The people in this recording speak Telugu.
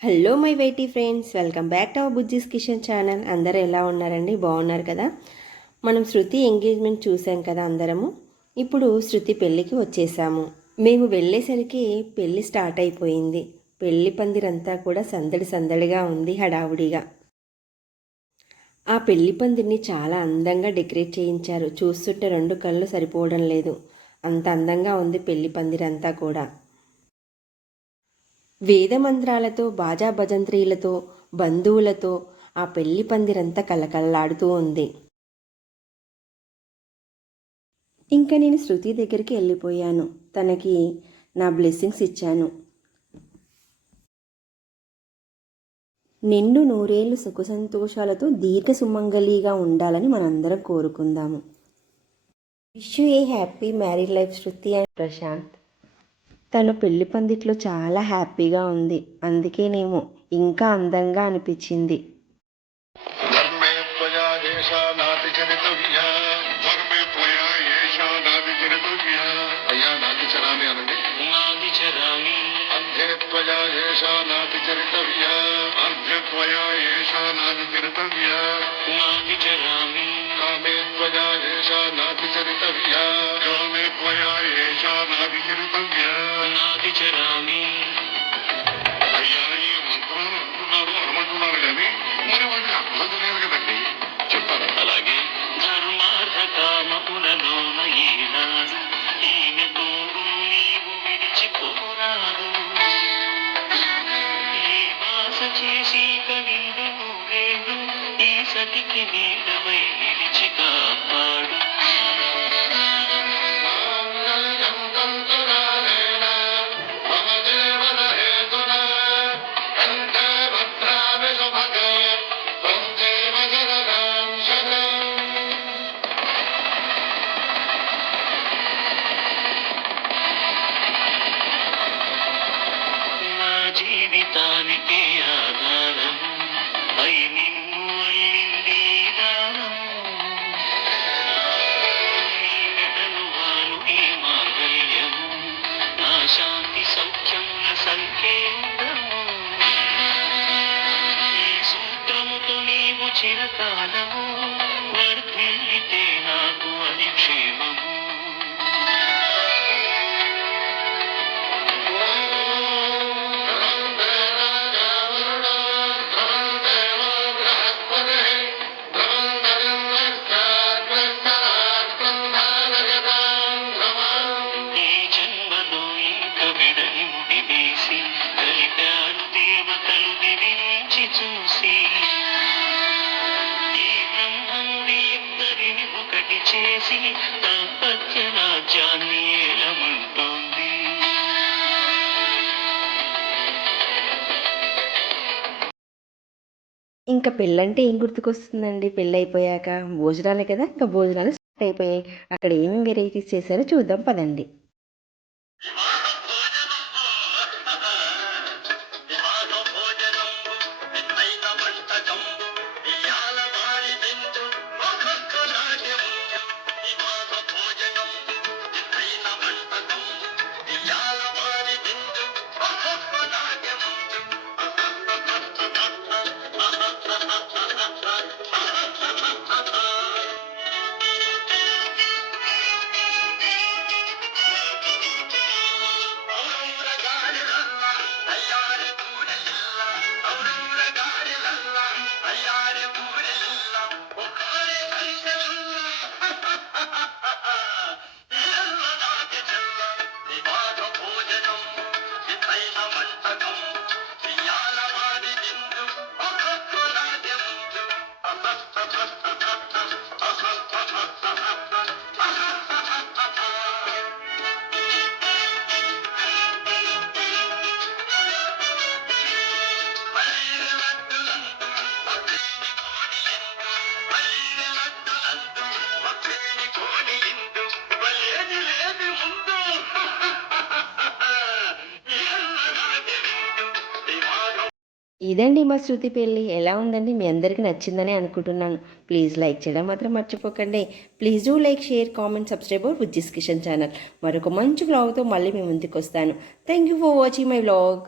హలో మై వైటీ friends, welcome back to our Bujji's kitchen channel. అందరూ ఎలా ఉన్నారండి? బాగున్నారు కదా? మనం శృతి ఎంగేజ్మెంట్ చూసాం కదా అందరము. ఇప్పుడు శృతి పెళ్ళికి వచ్చేసాము. మేము వెళ్ళేసరికి పెళ్ళి స్టార్ట్ అయిపోయింది. పెళ్లి పందిరంతా కూడా సందడి సందడిగా ఉంది, హడావుడిగా. ఆ పెళ్లి పందిరిని చాలా అందంగా డెకరేట్ చేయించారు. చూస్తుంటే రెండు కళ్ళు సరిపోవడం లేదు, అంత అందంగా ఉంది పెళ్లి పందిరంతా కూడా. వేదమంత్రాలతో, బాజా భజంత్రీలతో, బంధువులతో ఆ పెళ్లి పందిరంతా కలకల్లాడుతూ ఉంది. ఇంకా నేను శృతి దగ్గరికి వెళ్ళిపోయాను. తనకి నా బ్లెస్సింగ్స్ ఇచ్చాను. నిండు నూరేళ్లు సుఖ సంతోషాలతో దీర్ఘ సుమంగళిగా ఉండాలని మనందరం కోరుకుందాము. Wish you a happy married life Shruti and Prashanth. తను పెళ్లి పందిట్లో చాలా హ్యాపీగా ఉంది. అందుకేనేమో ఇంకా అందంగా అనిపించింది. అలాగే ధర్మార్థ కామములలోన ఏనాడు ఈమె తోడు నీవు విడిచిపోరాదు. ఈ భాష చేసి కవిందు నూరేళ్ళు ఈ సతికి నీడమై నిలిచి కాపాడు. జీవితానికి ఆధారం అయి నిన్ను అల్లింది దానం. నీ మెడలు వాలు ఈ మాంగళ్యము నా శాంతి సౌఖ్యముల సంకేతము. ఈ సూత్రముతో నీవు చిరకాలము వర్ధిల్లితే నాకు అది క్షేమము. చూసి ఈ బ్రహ్మముని ఇద్దరిని ఒకటి చేసి దాంపత్య రాజ్యాన్ని ఏలమంటోంది. ఇంకా పెళ్ళంటే ఏం గుర్తుకొస్తుందండి? పెళ్ళి అయిపోయాక భోజనాలే కదా. ఇంకా భోజనాలు స్టార్ట్ అయిపోయాయి. అక్కడ ఏమేమి వెరైటీస్ చేశారో చూద్దాం పదండి. ఇదండి మా శృతి పెళ్ళి. ఎలా ఉందండి? మీ అందరికీ నచ్చిందని అనుకుంటున్నాను. ప్లీజ్ లైక్ చేయడం మాత్రం మర్చిపోకండి. Please do like, share, comment, subscribe our Bujji's kitchen channel. మరొక మంచి వ్లాగ్తో మళ్ళీ మీ ముందుకు వస్తాను. Thank you for watching my vlog.